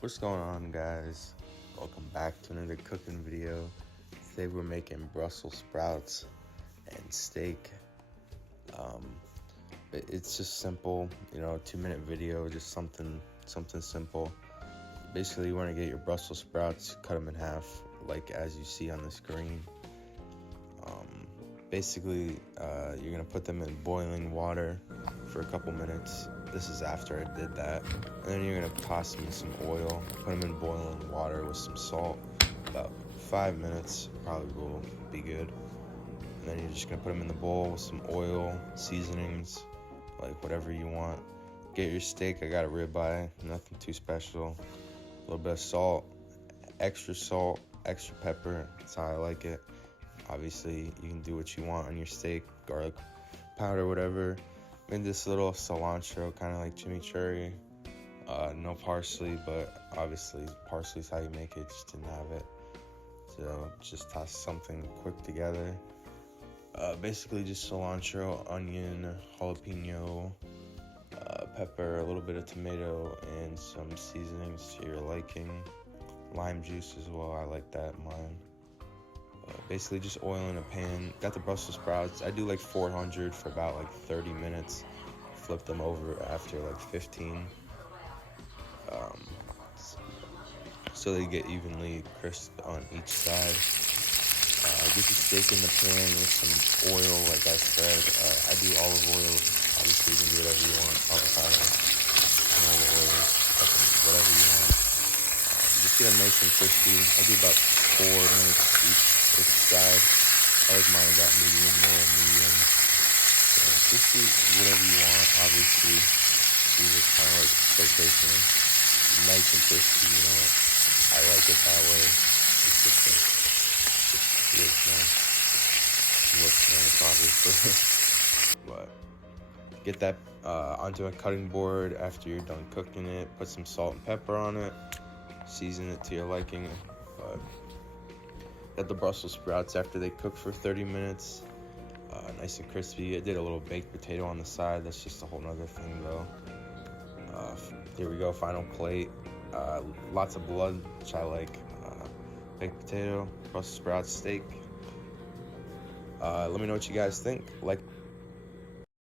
What's going on, guys? Welcome back to another cooking video. Today we're making Brussels sprouts and steak. It's just simple, 2-minute video, just something simple. Basically, you want to get your Brussels sprouts, cut them in half, like as you see on the screen. Basically, you're gonna put them in boiling water for a couple minutes. This is after I did that. And then you're gonna toss them in some oil, put them in boiling water with some salt. About 5 minutes probably will be good. And then you're just gonna put them in the bowl with some oil, seasonings, like whatever you want. Get your steak. I got a ribeye, nothing too special. A little bit of salt, extra pepper. That's how I like it. Obviously, you can do what you want on your steak, garlic powder, whatever. Made this little cilantro, kind of like chimichurri. No parsley, but obviously parsley is how you make it. Just didn't have it, so just toss something quick together. Basically, just cilantro, onion, jalapeno, pepper, a little bit of tomato, and some seasonings to your liking. Lime juice as well. I like that in mine. Basically just oil in a pan. Got the Brussels sprouts. I do like 400 for about like 30 minutes. Flip them over after like 15. So they get evenly crisp on each side. Get your steak in the pan with some oil, like I said. I do olive oil. Obviously you can do whatever you want. Avocado, canola oil, whatever you want. Just get them nice and crispy. I do about 4 minutes each side. I like mine about medium. So just do whatever you want. Obviously, these are kind of like showcasing nice and crispy. I like it that way. It's just feels nice. Looks nice, obviously. But get that onto a cutting board after you're done cooking it. Put some salt and pepper on it. Season it to your liking. But got the Brussels sprouts after they cook for 30 minutes. Nice and crispy. I did a little baked potato on the side. That's just a whole nother thing though. Here we go, final plate. Lots of blood, which I like. Baked potato, Brussels sprouts, steak. Let me know what you guys think. Like